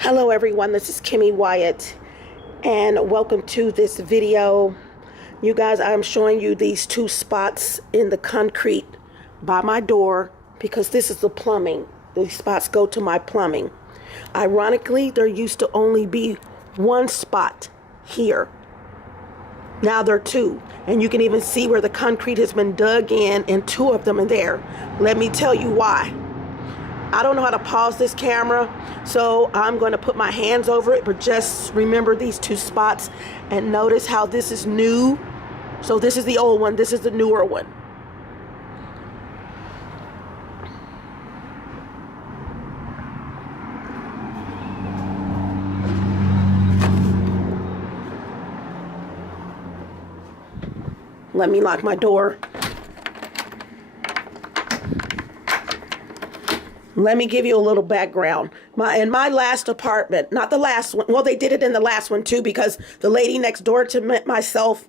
Hello everyone, this is Kimmy Wyatt and welcome to this video. You guys, I'm showing you these two spots in the concrete by my door because this is the plumbing. These spots go to my plumbing. Ironically, there used to only be one spot here. Now there are two, and you can even see where the concrete has been dug in and two of them are there. Let me tell you why. I don't know how to pause this camera, so I'm going to put my hands over it, but just remember these two spots and notice how this is new. So this is the old one, this is the newer one. Let me lock my door. Let me give you a little background. In my last apartment, not the last one, well, they did it in the last one too, because the lady next door to myself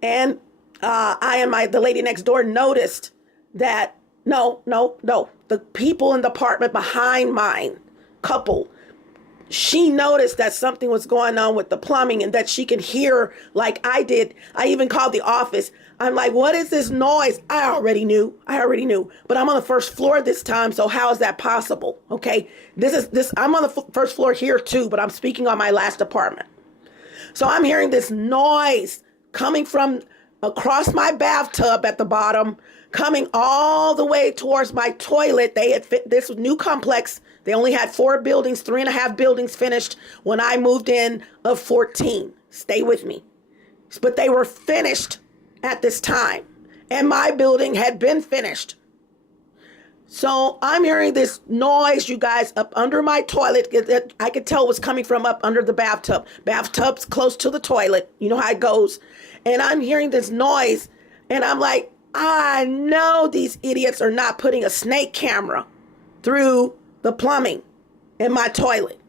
and the lady next door noticed that, the people in the apartment behind mine, couple, she noticed that something was going on with the plumbing and that she could hear like I did. I even called the office. I'm like, what is this noise? I already knew, but I'm on the first floor this time. So how is that possible? Okay. I'm on the first floor here too, but I'm speaking on my last apartment. So I'm hearing this noise coming from across my bathtub at the bottom, coming all the way towards my toilet. They had this new complex. They only had 4 buildings, 3.5 buildings finished when I moved in of 14. Stay with me. But they were finished at this time, and my building had been finished. So I'm hearing this noise, you guys, up under my toilet. I could tell it was coming from up under the bathtub. Bathtub's close to the toilet. You know how it goes. And I'm hearing this noise, and I'm like, I know these idiots are not putting a snake camera through the plumbing in my toilet.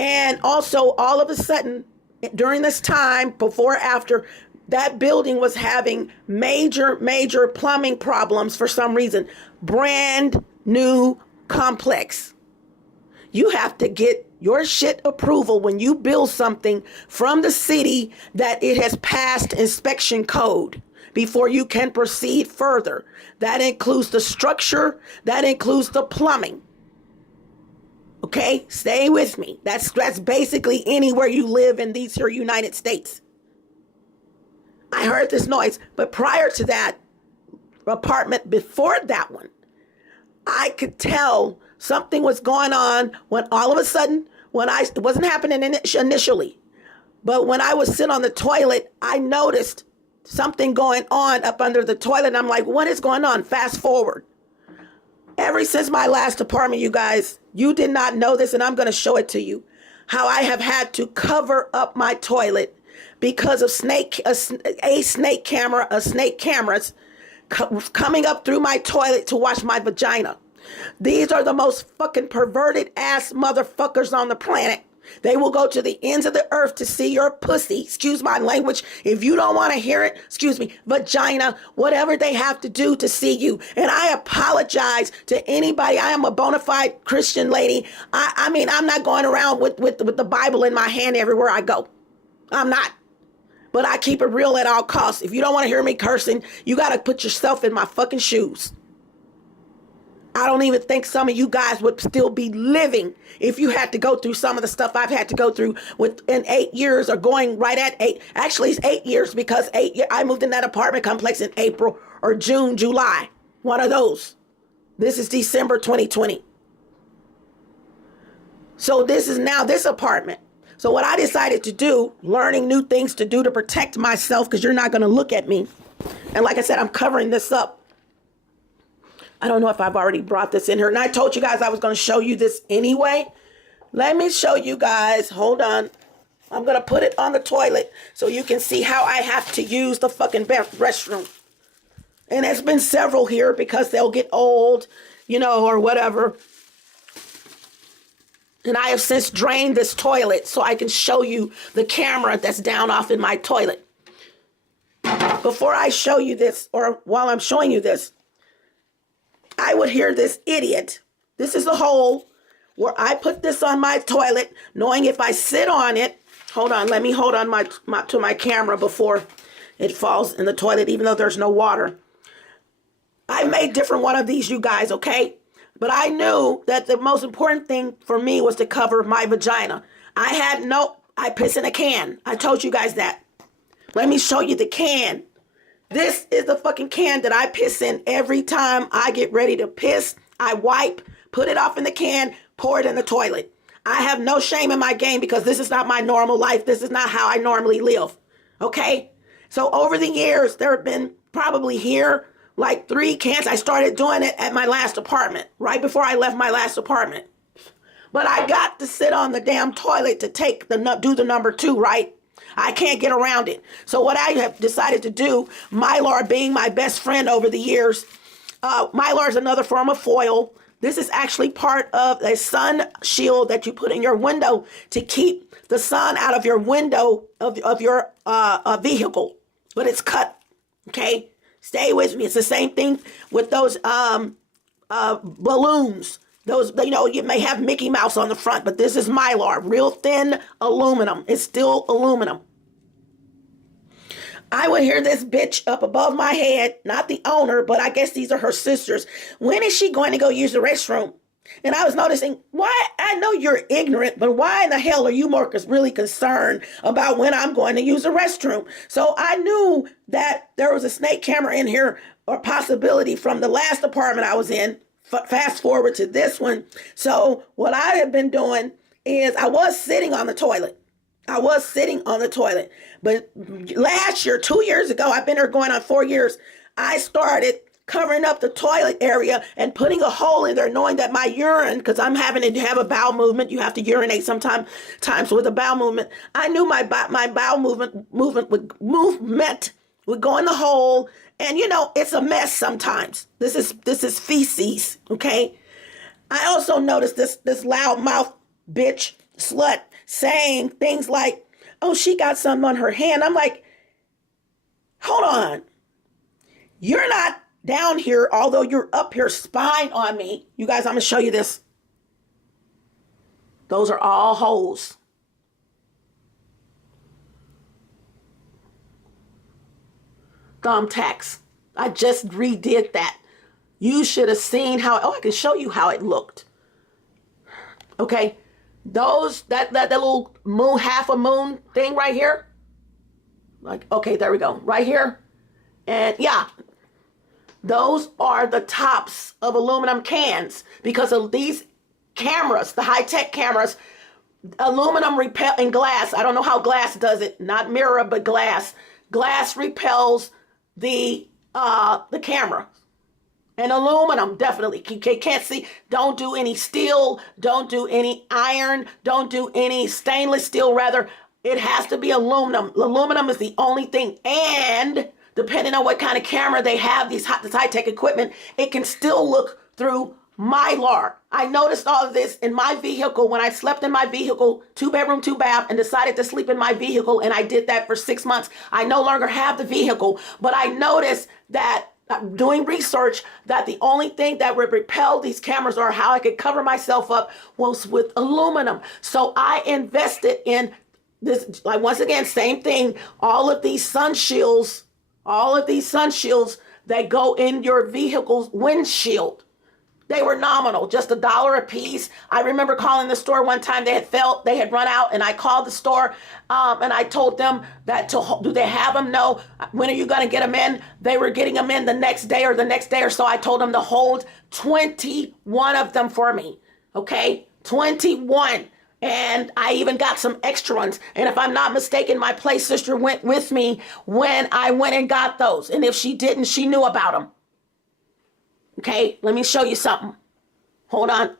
And also, all of a sudden, during this time, before or after, that building was having major plumbing problems for some reason. Brand new complex. You have to get your shit approval when you build something from the city that it has passed inspection code before you can proceed further. That includes the structure, that includes the plumbing. Okay, stay with me. That's basically anywhere you live in these here United States. I heard this noise, but prior to that apartment, before that one, I could tell something was going on when all of a sudden, it wasn't happening initially, but when I was sitting on the toilet, I noticed something going on up under the toilet. And I'm like, what is going on? Fast forward. Ever since my last apartment, you guys, you did not know this, and I'm going to show it to you, how I have had to cover up my toilet because of snake cameras coming up through my toilet to wash my vagina. These are the most fucking perverted ass motherfuckers on the planet. They will go to the ends of the earth to see your pussy. Excuse my language. If you don't want to hear it, excuse me, vagina, whatever they have to do to see you. And I apologize to anybody. I am a bona fide Christian lady. I mean, I'm not going around with the Bible in my hand everywhere I go. I'm not. But I keep it real at all costs. If you don't want to hear me cursing, you got to put yourself in my fucking shoes. I don't even think some of you guys would still be living if you had to go through some of the stuff I've had to go through within 8 years, or going right at 8. Actually, it's 8 years because I moved in that apartment complex in April or June, July. One of those. This is December 2020. So this is now this apartment. So what I decided to do, learning new things to do to protect myself, because you're not going to look at me. And like I said, I'm covering this up. I don't know if I've already brought this in here. And I told you guys I was going to show you this anyway. Let me show you guys. Hold on. I'm going to put it on the toilet so you can see how I have to use the fucking restroom. And there's been several here because they'll get old, or whatever. And I have since drained this toilet so I can show you the camera that's down off in my toilet. Before I show you this, or while I'm showing you this, I would hear this idiot. This is the hole where I put this on my toilet, knowing if I sit on it, hold on, let me hold on to my camera before it falls in the toilet, even though there's no water. I made different one of these, you guys, okay? But I knew that the most important thing for me was to cover my vagina. I piss in a can. I told you guys that. Let me show you the can. This is the fucking can that I piss in every time I get ready to piss. I wipe, put it off in the can, pour it in the toilet. I have no shame in my game because this is not my normal life. This is not how I normally live. Okay? So over the years, there have been probably here like 3 cans. I started doing it at my last apartment, right before I left my last apartment. But I got to sit on the damn toilet to do the number 2, right? I can't get around it. So what I have decided to do, Mylar being my best friend over the years, Mylar is another form of foil. This is actually part of a sun shield that you put in your window to keep the sun out of your window of your vehicle. But it's cut, okay? Stay with me. It's the same thing with those balloons. Those, you may have Mickey Mouse on the front, but this is Mylar, real thin aluminum. It's still aluminum. I would hear this bitch up above my head, not the owner, but I guess these are her sisters. When is she going to go use the restroom? And I was noticing, why, I know you're ignorant, but why in the hell are you more really concerned about when I'm going to use the restroom? So I knew that there was a snake camera in here, or possibility from the last apartment I was in. Fast forward to this one. So what I have been doing is I was sitting on the toilet. But last year, 2 years ago, I've been here going on 4 years, I started covering up the toilet area and putting a hole in there, knowing that my urine, because I'm having to have a bowel movement, you have to urinate sometimes with a bowel movement. I knew my bowel movement would go in the hole, and it's a mess sometimes. This is feces, okay? I also noticed this loud mouth bitch slut saying things like, oh, she got something on her hand. I'm like, hold on. You're not down here, although you're up here spying on me. You guys, I'm going to show you this. Those are all holes. Thumbtacks. I just redid that. You should have seen how, I can show you how it looked. Okay. That little moon, half a moon thing right here. Like, okay, there we go. Right here. And yeah, those are the tops of aluminum cans because of these cameras, the high-tech cameras. Aluminum repel and glass. I don't know how glass does it. Not mirror, but glass. Glass repels the camera. And aluminum, definitely. You can't see. Don't do any steel. Don't do any iron. Don't do any stainless steel, rather. It has to be aluminum. Aluminum is the only thing. And depending on what kind of camera they have, this high-tech equipment, it can still look through Mylar. I noticed all of this in my vehicle when I slept in my vehicle, 2-bedroom, 2-bath, and decided to sleep in my vehicle, and I did that for 6 months. I no longer have the vehicle, but I noticed that doing research that the only thing that would repel these cameras or how I could cover myself up was with aluminum. So I invested in this, like, once again, same thing, all of these sun shields that go in your vehicle's windshield. They were nominal, just $1 a piece. I remember calling the store one time. They had run out, and I called the store, and I told them that do they have them? No. When are you going to get them in? They were getting them in the next day or so. I told them to hold 21 of them for me. Okay, 21. And I even got some extra ones. And if I'm not mistaken, my play sister went with me when I went and got those. And if she didn't, she knew about them. Okay, let me show you something. Hold on.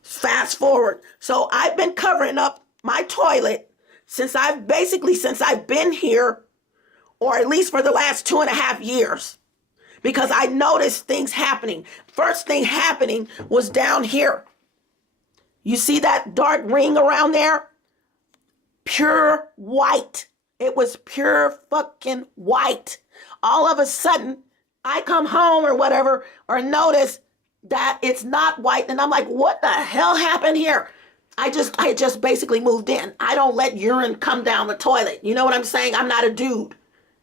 Fast forward. So I've been covering up my toilet since I've been here, or at least for the last 2.5 years, because I noticed things happening. First thing happening was down here. You see that dark ring around there? Pure white. It was pure fucking white. All of a sudden, I come home or whatever, or notice that it's not white. And I'm like, what the hell happened here? I just basically moved in. I don't let urine come down the toilet. You know what I'm saying? I'm not a dude.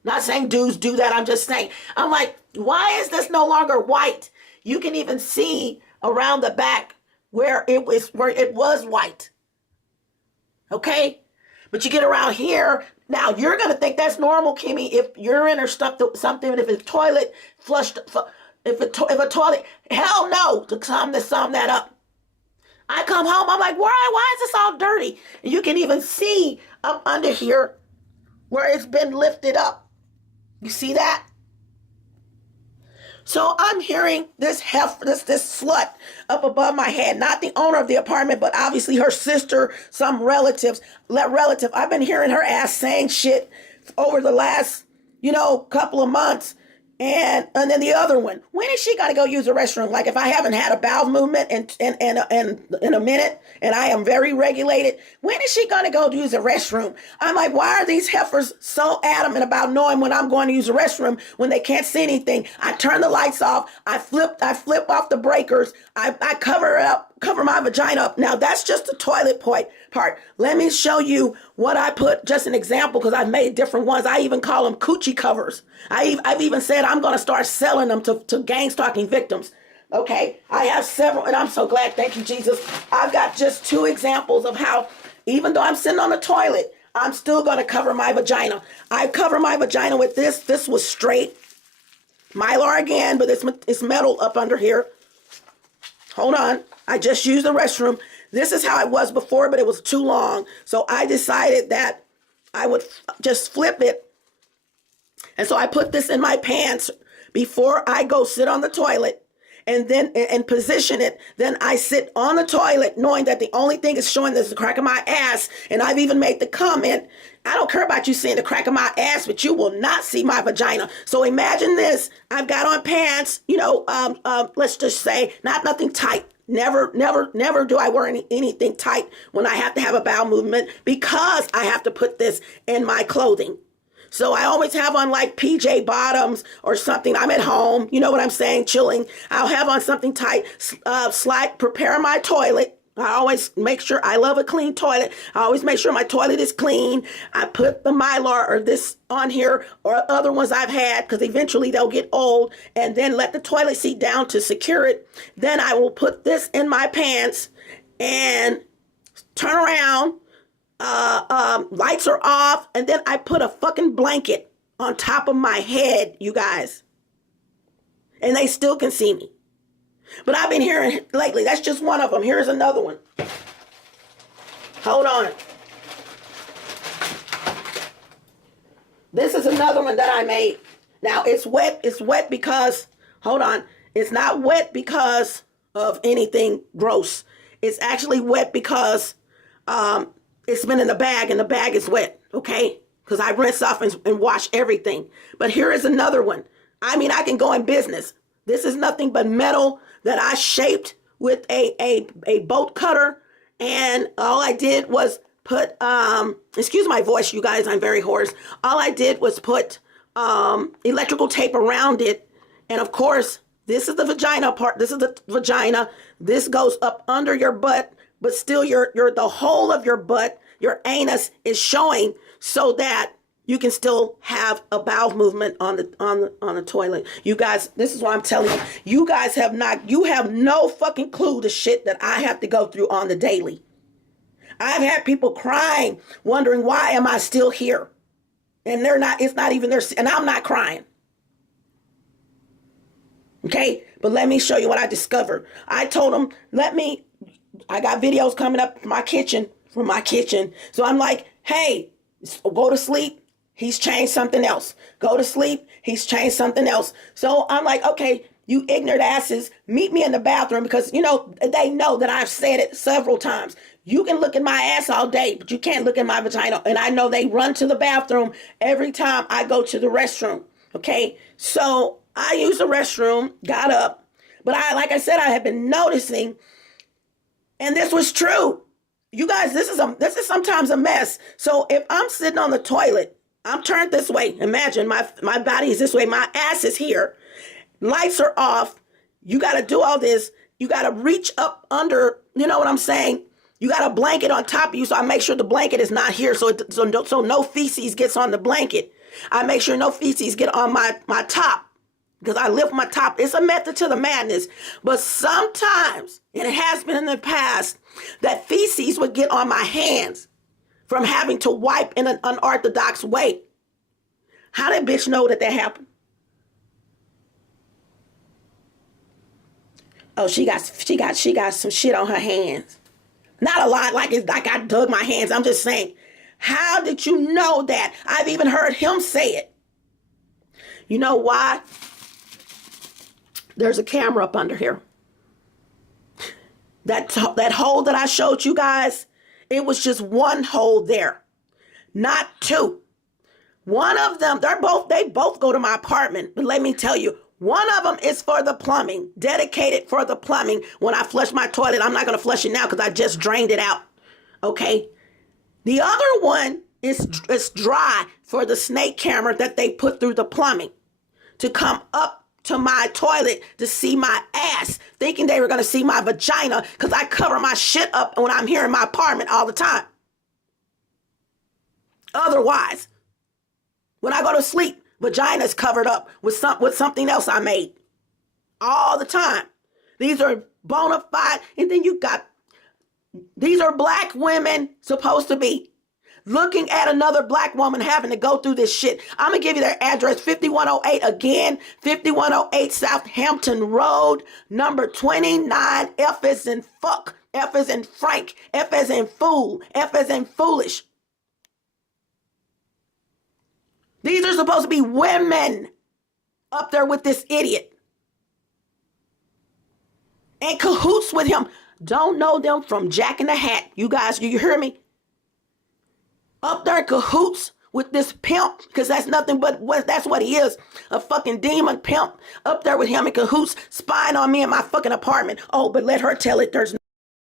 Not saying dudes do that. I'm just saying. I'm like, why is this no longer white? You can even see around the back where it was white. Okay? But you get around here, now you're going to think that's normal, Kimmy, if urine or something, if it's toilet flushed, if a toilet, hell no, to sum that up. I come home, I'm like, why is this all dirty? And you can even see up under here where it's been lifted up. You see that? So I'm hearing this slut up above my head, not the owner of the apartment, but obviously her sister, some relative. I've been hearing her ass saying shit over the last, couple of months. And then the other one, when is she got to go use the restroom? Like if I haven't had a bowel movement in a minute and I am very regulated, when is she going to go use the restroom? I'm like, why are these heifers so adamant about knowing when I'm going to use the restroom when they can't see anything? I turn the lights off. I flip off the breakers. I cover my vagina up. Now that's just the toilet part. Let me show you what I put, just an example, because I've made different ones. I even call them coochie covers. I've even said I'm going to start selling them to gang stalking victims. Okay, I have several, and I'm so glad. Thank you, Jesus. I've got just 2 examples of how, even though I'm sitting on the toilet, I'm still going to cover my vagina. I cover my vagina with this. This was straight Mylar again, but it's metal up under here. Hold on. I just used the restroom. This is how it was before, but it was too long. So I decided that I would just flip it. And so I put this in my pants before I go sit on the toilet and position it. Then I sit on the toilet knowing that the only thing is showing is the crack of my ass. And I've even made the comment, I don't care about you seeing the crack of my ass, but you will not see my vagina. So imagine this. I've got on pants, let's just say nothing tight. Never do I wear anything tight when I have to have a bowel movement because I have to put this in my clothing. So I always have on like PJ bottoms or something. I'm at home, you know what I'm saying, chilling. I'll have on something tight, prepare my toilet. I always make sure, I love a clean toilet. I always make sure my toilet is clean. I put the Mylar or this on here or other ones I've had because eventually they'll get old, and then let the toilet seat down to secure it. Then I will put this in my pants and turn around. Lights are off, and then I put a fucking blanket on top of my head, you guys. And they still can see me. But I've been hearing lately, that's just one of them. Here's another one. Hold on. This is another one that I made. Now it's wet. It's wet because, hold on. It's not wet because of anything gross. It's actually wet because it's been in the bag and the bag is wet. Okay? Because I rinse off and wash everything. But here is another one. I mean, I can go in business. This is nothing but metal that I shaped with a bolt cutter. And all I did was put, excuse my voice, you guys, I'm very hoarse. All I did was put electrical tape around it. And of course, this is the vagina part. This is the vagina. This goes up under your butt, but still the whole of your butt, your anus is showing so that you can still have a bowel movement on the toilet. You guys, this is what I'm telling you. You guys have no fucking clue the shit that I have to go through on the daily. I've had people crying, wondering why am I still here? And it's not even there, and I'm not crying. Okay? But let me show you what I discovered. I told them, I got videos coming up from my kitchen. So I'm like, hey, go to sleep. He's changed something else. Go to sleep. He's changed something else. So I'm like, okay, you ignorant asses, meet me in the bathroom because, they know that I've said it several times. You can look at my ass all day, but you can't look at my vagina. And I know they run to the bathroom every time I go to the restroom. Okay. So I used the restroom, got up, but like I said, I have been noticing, and this was true. You guys, this is sometimes a mess. So if I'm sitting on the toilet, I'm turned this way. Imagine my body is this way. My ass is here. Lights are off. You got to do all this. You got to reach up under, you know what I'm saying? You got a blanket on top of you, so I make sure the blanket is not here, so no feces gets on the blanket. I make sure no feces get on my top, because I lift my top. It's a method to the madness. But sometimes, and it has been in the past, that feces would get on my hands from having to wipe in an unorthodox way. How did bitch know that happened? Oh, she got some shit on her hands. Not a lot, like it's like I dug my hands. I'm just saying, how did you know that? I've even heard him say it. You know why? There's a camera up under here. That hole that I showed you guys, it was just one hole there, not two. One of them, they both go to my apartment, but let me tell you, one of them is for the plumbing, dedicated for the plumbing. When I flush my toilet, I'm not going to flush it now because I just drained it out. Okay. The other one is dry for the snake camera that they put through the plumbing to come up to my toilet to see my ass, thinking they were going to see my vagina because I cover my shit up when I'm here in my apartment all the time. Otherwise, when I go to sleep, vagina's covered up with something else I made all the time. These are bona fide. And then these are black women supposed to be looking at another black woman having to go through this shit. I'm going to give you their address, 5108 again, 5108 Southampton Road, number 29, F as in fuck, F as in Frank, F as in fool, F as in foolish. These are supposed to be women up there with this idiot. In cahoots with him. Don't know them from Jack in the Hat. You guys, do you hear me? Up there in cahoots with this pimp, because that's nothing but that's what he is. A fucking demon pimp up there with him in cahoots, spying on me in my fucking apartment. Oh, but let her tell it. There's